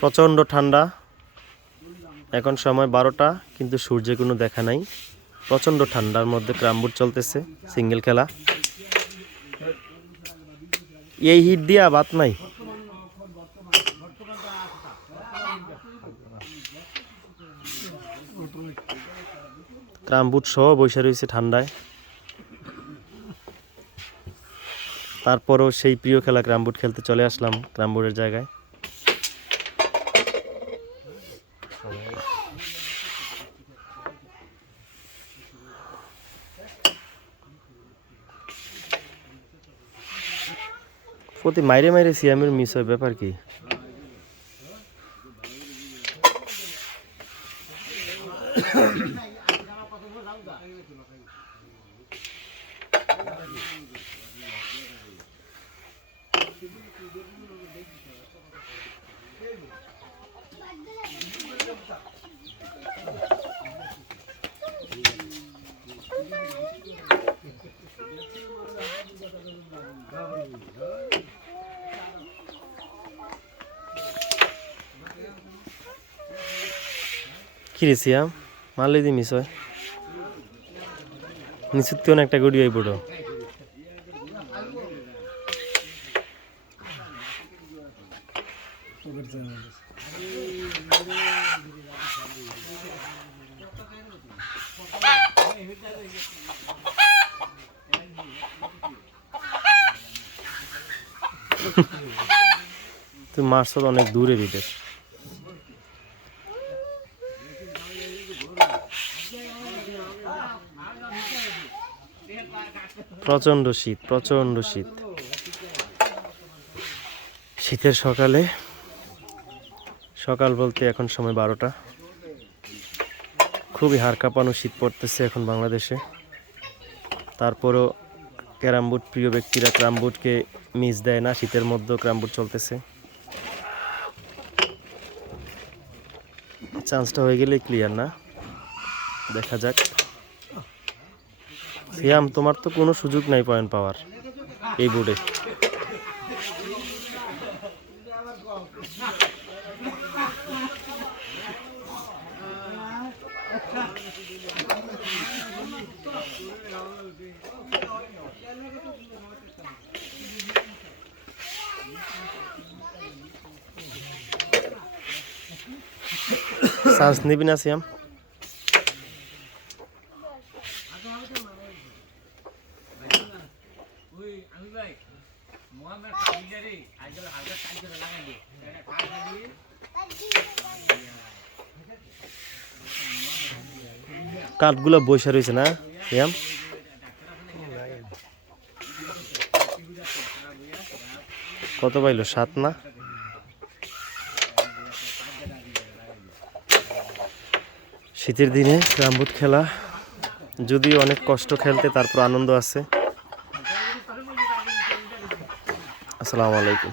প্রচণ্ড ঠান্ডা। এখন সময় 12টা, কিন্তু সূর্যে কোনো দেখা নাই। প্রচণ্ড ঠান্ডার মধ্যে ক্যারাম বোর্ড চলতেছে, সিঙ্গেল খেলা। এই হিট দিয়া বাত নাই। ক্যারাম বোর্ড সহ বসে রয়েছে ঠান্ডায়। তারপরও সেই প্রিয় খেলা ক্যারাম বোর্ড খেলতে চলে আসলাম ক্যারাম বোর্ডের জায়গায়। প্রতি মাইরে মাইরে সিয়ামের মিস হয়, ব্যাপার কি? কি রে সিয়াম, মারলে দি মিস হয়। নিশ্চিত একটা গুড়ি হয়ে পড়ো। তুই মারছ অনেক দূরে বিদেশ। প্রচণ্ড শীত, প্রচণ্ড শীত। শীতের সকালে, সকাল বলতে এখন সময় 12টা। খুবই হাড় কাঁপানো শীত পড়তেছে এখন বাংলাদেশে। তারপরও ক্যারাম বোর্ড প্রিয় ব্যক্তিরা ক্যারাম বোর্ডকে মিস দেয় না। শীতের মধ্যেও ক্যারাম বোর্ড চলতেছে। চান্সটা হয়ে গেলে ক্লিয়ার না, দেখা যাক। সিয়াম, তোমার তো কোনো সুযোগ নাই পয়েন্ট পাওয়ার এই বোর্ডে। চান্স নিবি না সিয়াম? কাঠগুলো বসে রয়েছে না সিয়াম? কত পাইলো? 7 না? শীতের দিনে ক্যারাম বোর্ড খেলা যদিও অনেক কষ্ট খেলতে, তারপর আনন্দ আছে। আসসালামু আলাইকুম।